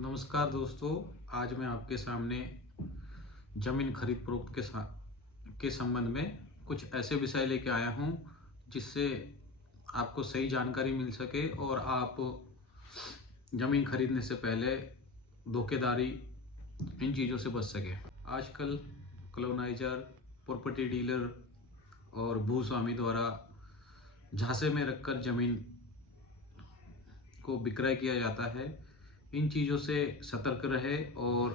नमस्कार दोस्तों। आज मैं आपके सामने ज़मीन खरीद फरोख्त के संबंध में कुछ ऐसे विषय लेके आया हूँ जिससे आपको सही जानकारी मिल सके और आप ज़मीन खरीदने से पहले धोखेधारी इन चीज़ों से बच सके। आजकल कॉलोनाइजर, प्रॉपर्टी डीलर और भूस्वामी द्वारा झांसे में रखकर ज़मीन को विक्रय किया जाता है। इन चीज़ों से सतर्क रहे और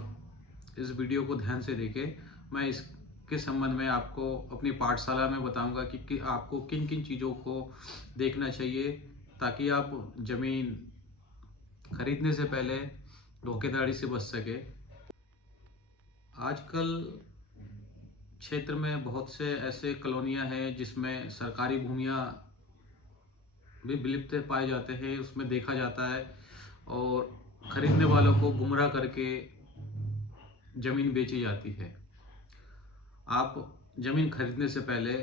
इस वीडियो को ध्यान से देखें। मैं इसके संबंध में आपको अपनी पाठशाला में बताऊंगा कि आपको किन किन चीज़ों को देखना चाहिए ताकि आप ज़मीन खरीदने से पहले धोखेधड़ी से बच सके। आजकल क्षेत्र में बहुत से ऐसे कॉलोनियां हैं जिसमें सरकारी भूमियां भी विलुप्त पाए जाते हैं, उसमें देखा जाता है और खरीदने वालों को गुमराह करके ज़मीन बेची जाती है। आप ज़मीन खरीदने से पहले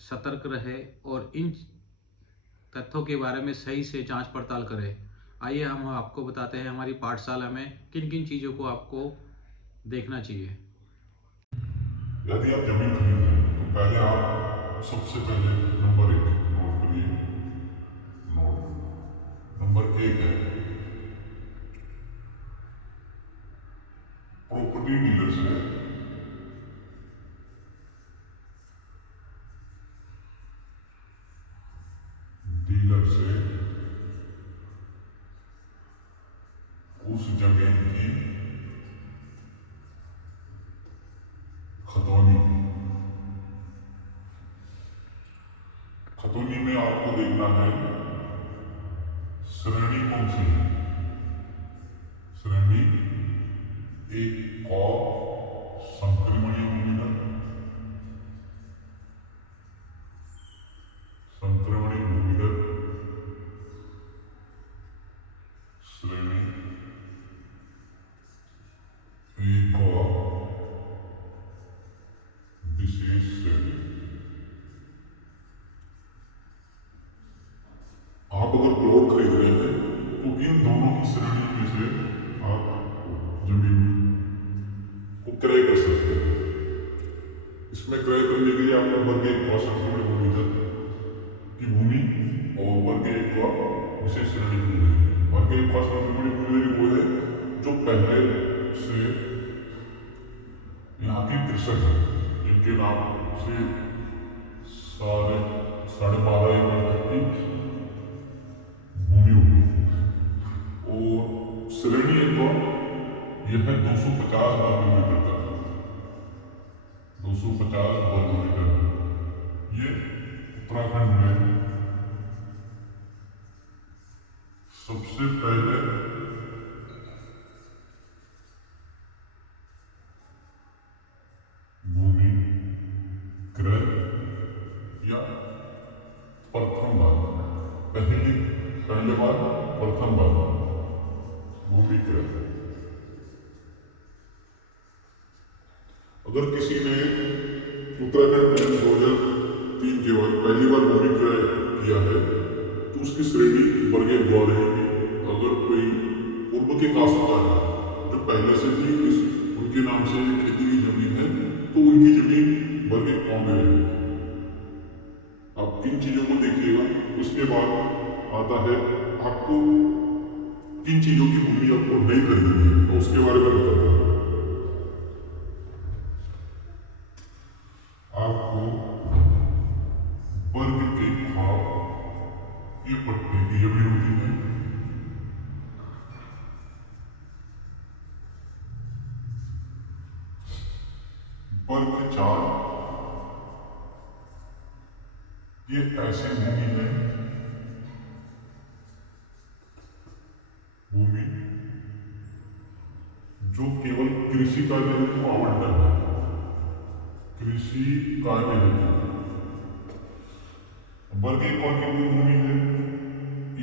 सतर्क रहे और इन तथ्यों के बारे में सही से जांच पड़ताल करें। आइए हम आपको बताते हैं हमारी पाठशाला में किन किन चीज़ों को आपको देखना चाहिए। यदि आप जमीन खरीद रहे हैं तो पहले आप सबसे पहले नंबर 1 नोट करिए। नंबर 1 है प्रॉपर्टी डीलर से उस जमीन की खतौनी में आपको देखना है श्रेणी कौन सी है। श्रेणी एक और संक्रमणीय भूमिगत, श्रेणी एक और विशेष श्रेणी। आप अगर प्लॉट खरीद रहे हैं तो इन दोनों की श्रेणी में से आप जमीन को क्रय कर सकते हैं। इसमें क्रय करने के लिए आप वर्ग 1 का संक्रमण भूमिगत की भूमि और वर्ग 1 का विशेष श्रेणी भूमि। वर्ग 1 का संक्रमण भूमि वो है जो पहले से यहाँ की कृषक है जिनके नाम से 12.5 एकड़ तक की भूमि होगी। और श्रेणी एक यह है 250 वर्ग मीटर तक, 250 वर्ग मीटर। ये उत्तराखंड में सबसे पहले भूमि क्रय या प्रथम बार प्रथम बार भूमि क्रय। अगर किसी ने उत्तराखंड में 2003 के बाद पहली बार भूमि क्रय किया है तो उसकी श्रेणी वर्ग 1 द्वारा रहेगी। अगर कोई पूर्व के काश्तकार है जो पहले से भी उनके नाम से खेती की जमीन है तो उनकी जमीन वर्ग 1 गाँव में रहेगी। आप इन चीजों को देखिएगा। उसके बाद आता है आपको किन चीजों की भूमि आपको नहीं खरीदनी है तो उसके बारे में बताता हूँ। आपको वर्ग 1 भाग ये पट्टे की जमीन होती है। वर्ग 4 ये ऐसी भूमि जो केवल कृषि कार्य हेतु आवंटन है, कृषि कार्य हेतु। वर्ग 1 की भूमि है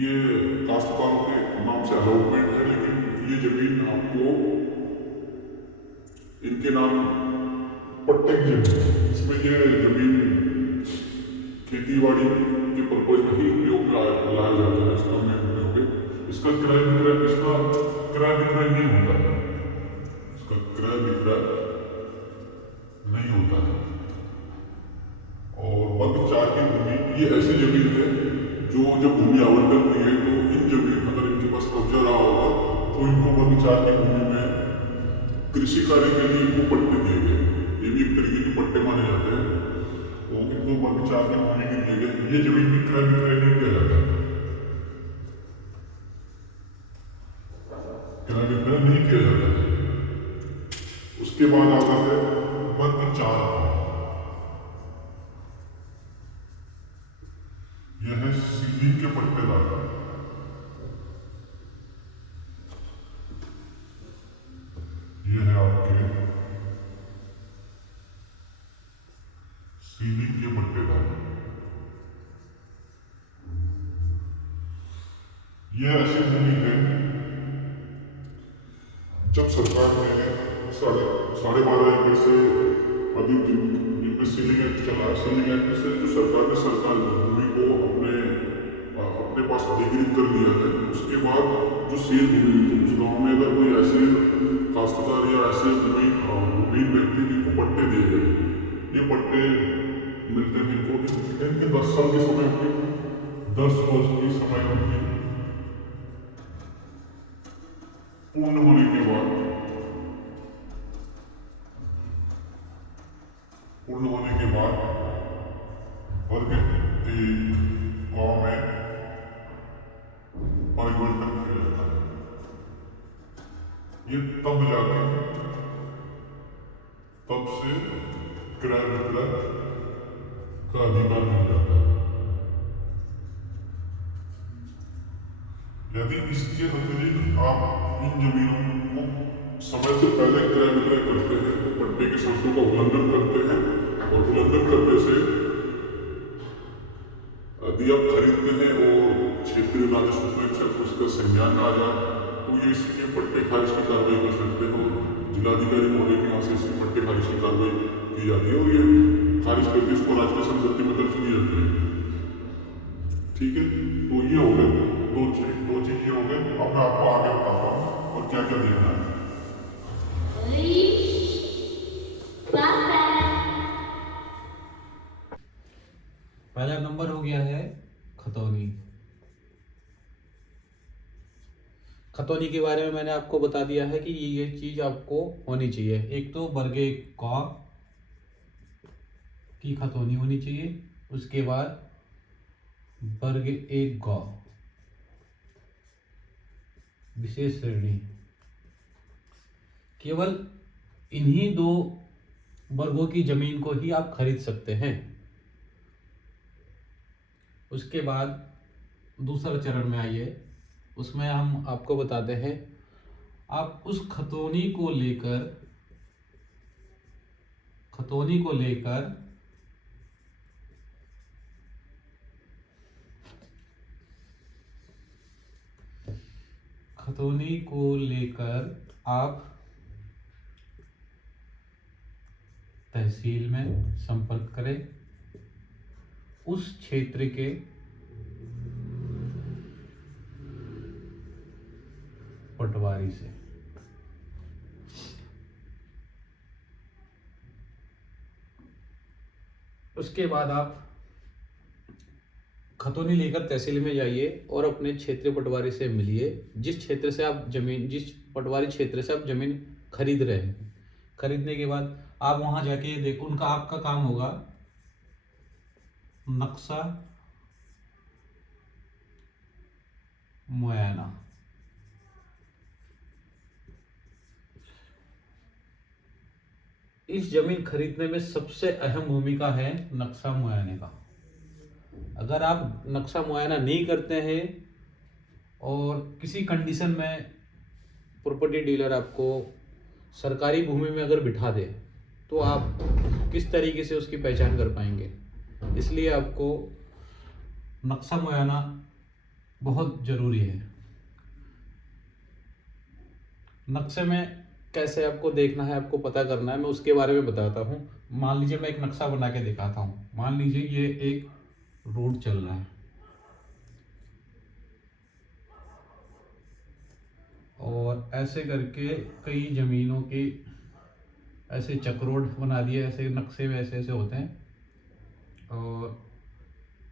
ये काश्तकारों के नाम से अलॉटमेंट है, लेकिन ये जमीन आपको इनके नाम पट्टे की जमीन, इसमें ये जमीन खेतीबाड़ी के पर्पज में ही उपयोग में लाया जाता है। इसका क्रय क्रय विक्रय नहीं होता है, इसका क्रय विक्रय नहीं होता है। और वर्ग 4 की भूमि ये ऐसी जमीन है जो जब भूमि आवंटन हुई है तो इन जमीन अगर इनके पास कब्जा रहा होगा तो इनको वर्ग 4 की भूमि में कृषि कार्य के लिए इनको पट्टे दिए गए। ये भी एक तरीके के पट्टे माने जाते हैं। तो इनको वर्ग 4 की भूमि के दिए गए। ये जमीन भी क्रय विक्रय नहीं किया जाता, क्रय विक्रय नहीं किया जाता है। उसके बाद आता है वर्ग 4। यह है सीलिंग के पट्टेदार। यह है आपके सीलिंग के पट्टेदार। यह ऐसी भूमि है जब सरकार ने 12.5 एकड़ से अधिक जिनमें सीलिंग एक्ट चला है, सीलिंग एक्ट से जो सरकार ने सरकार भूमि को अपने पास अधिकृत कर लिया है। उसके बाद जो शेष भूमि तो उस गाँव में अगर कोई ऐसे काश्तकार या ऐसे भूमिहीन व्यक्ति जिनको पट्टे दिए गए, ये पट्टे मिलते हैं इनको इनके 10 साल की समय अवधि, 10 वर्ष की समय अवधि पूर्ण होने के बाद वर्ग 1 गाँव में परिवर्तन किया जाता है। ये तब जाके तब से क्रय विक्रय का अधिकार मिल जाता है। यदि इसके अतिरिक्त आप इन जमीनों को समय से पहले क्रय विक्रय करते हैं तो पट्टे की शर्तों का उल्लंघन करते हैं, और उल्लंघन करने से यदि आप खरीदते हैं और क्षेत्रीय राजस्व से उसका संज्ञान आ जाए तो ये इसके पट्टे खारिज की कार्रवाई कर सकते हैं, और जिलाधिकारी महोदय के यहाँ से इसके पट्टे खारिज की कार्रवाई की जाती है, और ये खारिज करके इसको राजकीय संपत्ति में दर्ज की जाती है। ठीक है, तो ये हो गए दो चीज ये हो गए। अब मैं आपको आगे बताता हूँ और क्या क्या देखना है। पहला नंबर हो गया है खतौनी। खतौनी के बारे में मैंने आपको बता दिया है कि ये चीज आपको होनी चाहिए। एक तो बरगे क की खतौनी होनी चाहिए, उसके बाद वर्ग 1 ग विशेष श्रेणी। केवल इन्हीं 2 वर्गों की जमीन को ही आप खरीद सकते हैं। उसके बाद दूसरा चरण में आइए, उसमें हम आपको बताते हैं आप उस खतौनी को लेकर आप तहसील में संपर्क करें। उस क्षेत्र के पटवारी से उसके बाद आप खतौनी लेकर तहसील में जाइए और अपने क्षेत्रीय पटवारी से मिलिए। जिस पटवारी क्षेत्र से आप जमीन खरीद रहे हैं, खरीदने के बाद आप वहां जाके देखो, उनका आपका काम होगा नक्शा मुआयना। इस जमीन खरीदने में सबसे अहम भूमिका है नक्शा मुआयने का। अगर आप नक्शा मुआयना नहीं करते हैं और किसी कंडीशन में प्रॉपर्टी डीलर आपको सरकारी भूमि में अगर बिठा दे तो आप किस तरीके से उसकी पहचान कर पाएंगे। इसलिए आपको नक्शा मुआयना बहुत ज़रूरी है। नक्शे में कैसे आपको देखना है, आपको पता करना है, मैं उसके बारे में बताता हूँ। मान लीजिए मैं एक नक्शा बना के दिखाता हूँ। मान लीजिए ये एक रोड चल रहा है, और ऐसे करके कई ज़मीनों की ऐसे चक्रोड बना दिए, ऐसे नक्शे में ऐसे ऐसे होते हैं और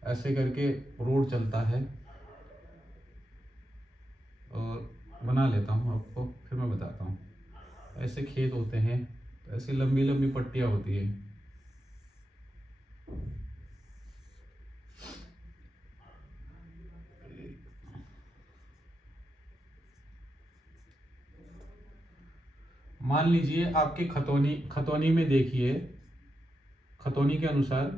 ऐसे करके रोड चलता है। और बना लेता हूँ आपको, फिर मैं बताता हूँ। ऐसे खेत होते हैं, ऐसी लंबी लंबी पट्टियाँ होती है। मान लीजिए आपके खतौनी में देखिए, खतौनी के अनुसार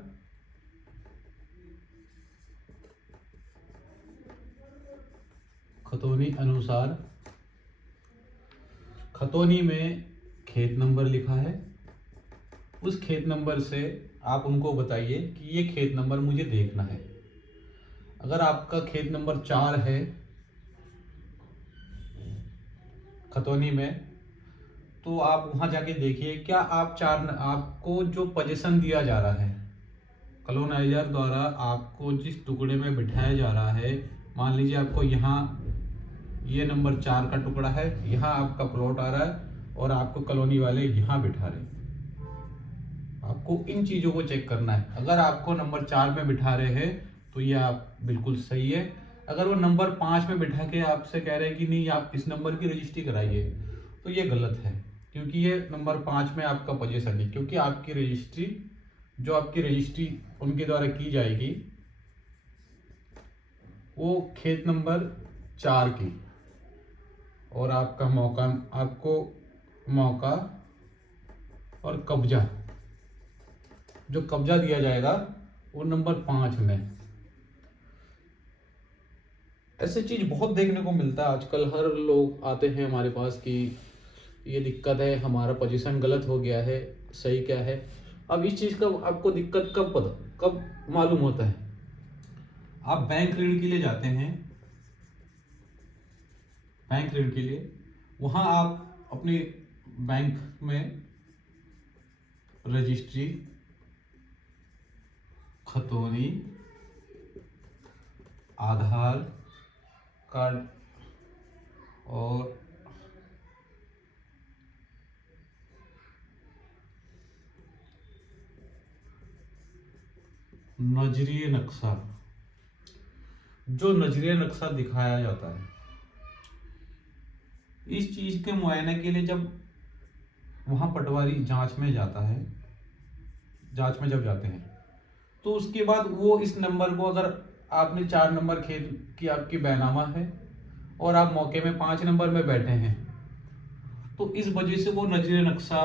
खतौनी में खेत नंबर लिखा है। उस खेत नंबर से आप उनको बताइए कि ये खेत नंबर मुझे देखना है। अगर आपका खेत नंबर 4 है खतौनी में, तो आप वहां जाके देखिए क्या आपको जो पोजीशन दिया जा रहा है कॉलोनाइजर द्वारा, आपको जिस टुकड़े में बिठाया जा रहा है, मान लीजिए आपको यहाँ ये नंबर 4 का टुकड़ा है, यहाँ आपका प्लॉट आ रहा है और आपको कॉलोनी वाले यहाँ बिठा रहे हैं। आपको इन चीज़ों को चेक करना है। अगर आपको नंबर 4 में बिठा रहे हैं तो ये आप बिल्कुल सही है। अगर वो नंबर 5 में बिठा के आपसे कह रहे हैं कि नहीं आप इस नंबर की रजिस्ट्री कराइए, तो ये गलत है, क्योंकि ये नंबर 5 में आपका पोजीशन है। क्योंकि आपकी रजिस्ट्री उनके द्वारा की जाएगी वो खेत नंबर 4 की, और आपको मौका और कब्जा, जो कब्जा दिया जाएगा वो नंबर 5 में। ऐसे चीज बहुत देखने को मिलता है आजकल। हर लोग आते हैं हमारे पास कि ये दिक्कत है, हमारा पोजीशन गलत हो गया है, सही क्या है। अब इस चीज का आपको दिक्कत कब मालूम होता है? आप बैंक ऋण के लिए जाते हैं, बैंक ऋण के लिए, वहां आप अपनी बैंक में रजिस्ट्री, खतौनी, आधार कार्ड और नजरीय नक्शा, जो नजरीय नक्शा दिखाया जाता है, इस चीज के मुआयने के लिए जब वहां पटवारी जांच में जाता है, जांच में जब जाते हैं, तो उसके बाद वो इस नंबर को, अगर आपने 4 नंबर खेत की आपकी बैनामा है और आप मौके में 5 नंबर में बैठे हैं, तो इस वजह से वो नजरीय नक्शा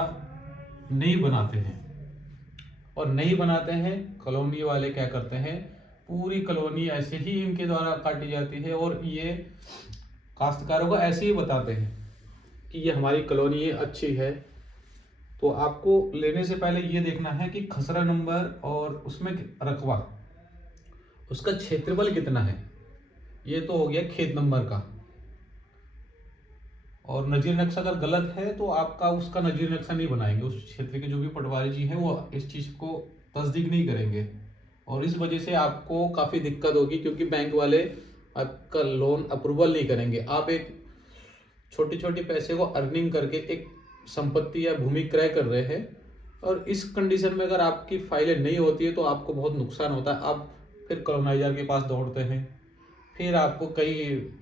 नहीं बनाते हैं। और नहीं बनाते हैं, कॉलोनी वाले क्या करते हैं, पूरी कॉलोनी ऐसे ही इनके द्वारा काटी जाती है और ये काश्तकारों को ऐसे ही बताते हैं कि ये हमारी कॉलोनी अच्छी है। तो आपको लेने से पहले ये देखना है कि खसरा नंबर और उसमें रकबा, उसका क्षेत्रफल कितना है। ये तो हो गया खेत नंबर का। और नजीर नक्शा अगर गलत है तो आपका उसका नजीर नक्शा नहीं बनाएंगे। उस क्षेत्र के जो भी पटवारी जी हैं वो इस चीज को तस्दीक नहीं करेंगे, और इस वजह से आपको काफी दिक्कत होगी, क्योंकि बैंक वाले आपका लोन अप्रूवल नहीं करेंगे। आप एक छोटी छोटी पैसे को अर्निंग करके एक संपत्ति या भूमि क्रय कर रहे हैं, और इस कंडीशन में अगर आपकी फाइलें नहीं होती है तो आपको बहुत नुकसान होता है। आप फिर कॉलोनाइजर के पास दौड़ते हैं, फिर आपको कई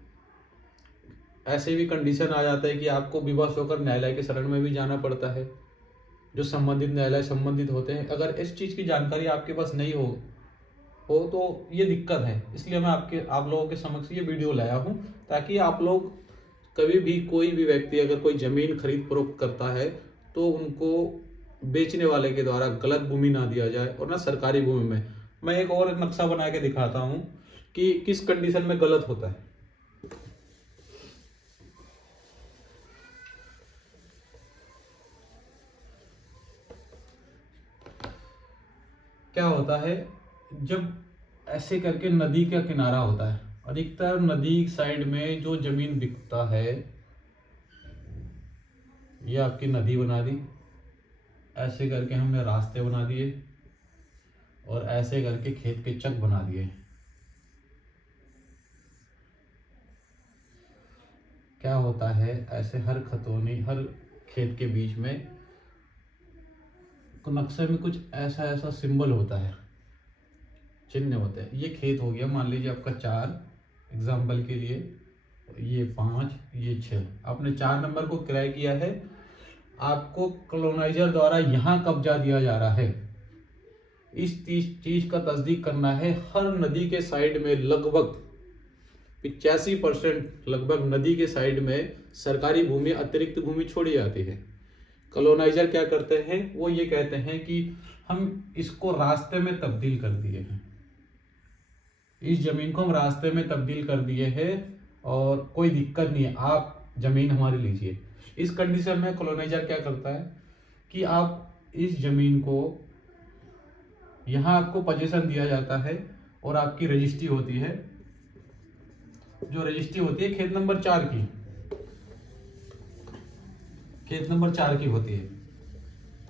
ऐसे भी कंडीशन आ जाता है कि आपको विवश होकर न्यायालय के शरण में भी जाना पड़ता है, जो संबंधित न्यायालय संबंधित होते हैं। अगर इस चीज़ की जानकारी आपके पास नहीं हो तो ये दिक्कत है। इसलिए मैं आप लोगों के समक्ष ये वीडियो लाया हूँ, ताकि आप लोग कभी भी, कोई भी व्यक्ति अगर कोई ज़मीन खरीद फरोख्त करता है तो उनको बेचने वाले के द्वारा गलत भूमि ना दिया जाए, और ना सरकारी भूमि में। मैं एक और नक्शा बना के दिखाता हूँ कि किस कंडीशन में गलत होता है। क्या होता है, जब ऐसे करके नदी का किनारा होता है, अधिकतर नदी साइड में जो जमीन बिकता है, ये आपकी नदी बना दी, ऐसे करके हमने रास्ते बना दिए, और ऐसे करके खेत के चक बना दिए। क्या होता है, ऐसे हर खतौनी, हर खेत के बीच में नक्शे में कुछ ऐसा ऐसा सिंबल होता है, चिन्ह होते हैं। ये खेत हो गया, मान लीजिए आपका 4, एग्जाम्पल के लिए, ये 5, ये 6। आपने 4 नंबर को क्रय किया है, आपको कॉलोनाइजर द्वारा यहाँ कब्जा दिया जा रहा है। इस चीज का तस्दीक करना है। हर नदी के साइड में लगभग 85% लगभग नदी के साइड में सरकारी भूमि, अतिरिक्त भूमि छोड़ी जाती है। कॉलोनाइजर क्या करते हैं, वो ये कहते हैं कि हम इसको रास्ते में तब्दील कर दिए हैं, इस जमीन को हम रास्ते में तब्दील कर दिए हैं और कोई दिक्कत नहीं है, आप जमीन हमारी लीजिए। इस कंडीशन में कॉलोनाइजर क्या करता है कि आप इस जमीन को, यहाँ आपको पोजीशन दिया जाता है और आपकी रजिस्ट्री होती है, जो रजिस्ट्री होती है खेत नंबर 4 की, खेत नंबर 4 की होती है।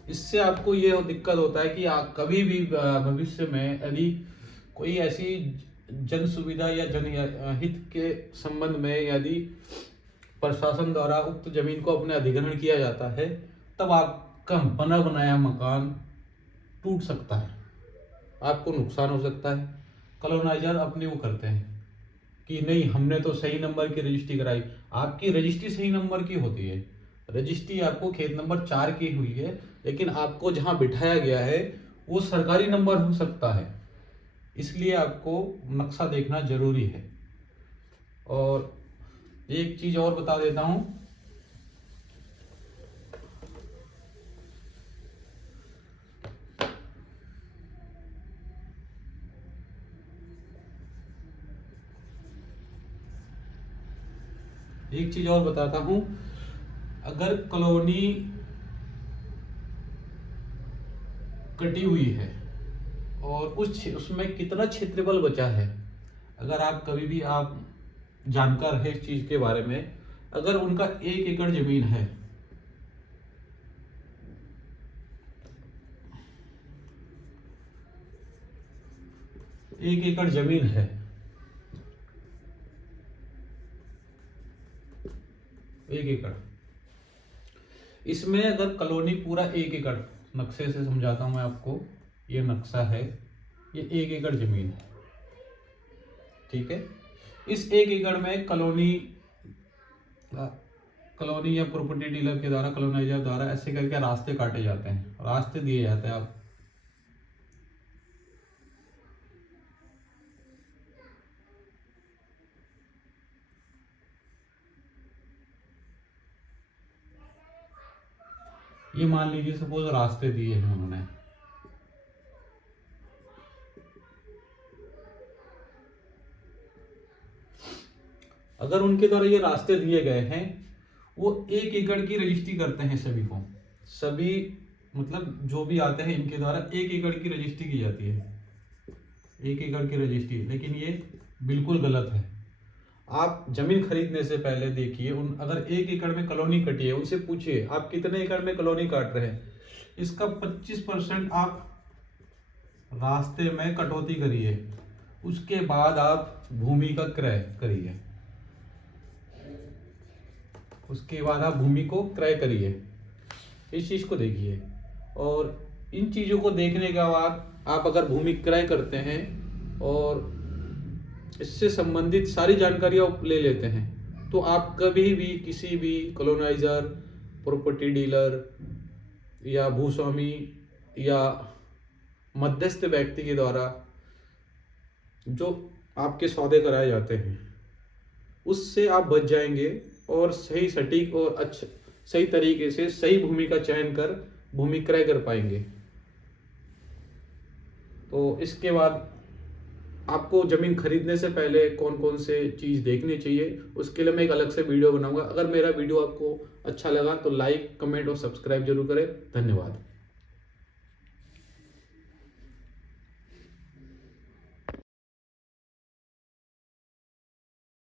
इससे आपको ये दिक्कत होता है कि आप कभी भी भविष्य में यदि कोई ऐसी जन सुविधा या जनहित के संबंध में यदि प्रशासन द्वारा उक्त जमीन को अपने अधिग्रहण किया जाता है, तब आपका बना बनाया मकान टूट सकता है, आपको नुकसान हो सकता है। कॉलोनाइजर अपने वो करते हैं कि नहीं, हमने तो सही नंबर की रजिस्ट्री कराई। आपकी रजिस्ट्री सही नंबर की होती है, रजिस्ट्री आपको खेत नंबर 4 की हुई है, लेकिन आपको जहां बिठाया गया है वो सरकारी नंबर हो सकता है। इसलिए आपको नक्शा देखना जरूरी है। और एक चीज और बता देता हूं, एक चीज और बताता हूं, अगर कॉलोनी कटी हुई है और उसमें कितना क्षेत्रफल बचा है, अगर आप कभी भी आप जानकार है इस चीज के बारे में, अगर उनका 1 एकड़ जमीन है, एक एकड़ जमीन है, एक एकड़, इसमें अगर कॉलोनी पूरा 1 एकड़, नक्शे से समझाता हूं मैं आपको, ये नक्शा है, ये 1 एकड़ जमीन है, ठीक है। इस 1 एकड़ में कॉलोनी या प्रॉपर्टी डीलर के द्वारा, कॉलोनाइजर द्वारा ऐसे करके रास्ते काटे जाते हैं, रास्ते दिए जाते हैं। आप ये मान लीजिए सपोज रास्ते दिए हैं उन्होंने, अगर उनके द्वारा ये रास्ते दिए गए हैं, वो 1 एकड़ की रजिस्ट्री करते हैं सभी को, सभी मतलब जो भी आते हैं इनके द्वारा 1 एकड़ की रजिस्ट्री की जाती है, 1 एकड़ की रजिस्ट्री। लेकिन ये बिल्कुल गलत है। आप जमीन खरीदने से पहले देखिए, अगर 1 एकड़ में कॉलोनी कटी है, उनसे पूछिए आप कितने एकड़ में कॉलोनी काट रहे हैं, इसका 25% आप रास्ते में कटौती करिए, उसके बाद आप भूमि का क्रय करिए, उसके बाद आप भूमि को क्रय करिए। इस चीज को देखिए, और इन चीजों को देखने के बाद आप अगर भूमि क्रय करते हैं और इससे संबंधित सारी जानकारियां ले लेते हैं, तो आप कभी भी किसी भी कॉलोनाइजर, प्रॉपर्टी डीलर या भूस्वामी या मध्यस्थ व्यक्ति के द्वारा जो आपके सौदे कराए जाते हैं, उससे आप बच जाएंगे और सही, सटीक और सही तरीके से सही भूमि का चयन कर भूमि क्रय कर पाएंगे। तो इसके बाद आपको जमीन खरीदने से पहले कौन कौन से चीज़ देखनी चाहिए, उसके लिए मैं एक अलग से वीडियो बनाऊंगा। अगर मेरा वीडियो आपको अच्छा लगा तो लाइक, कमेंट और सब्सक्राइब जरूर करें। धन्यवाद।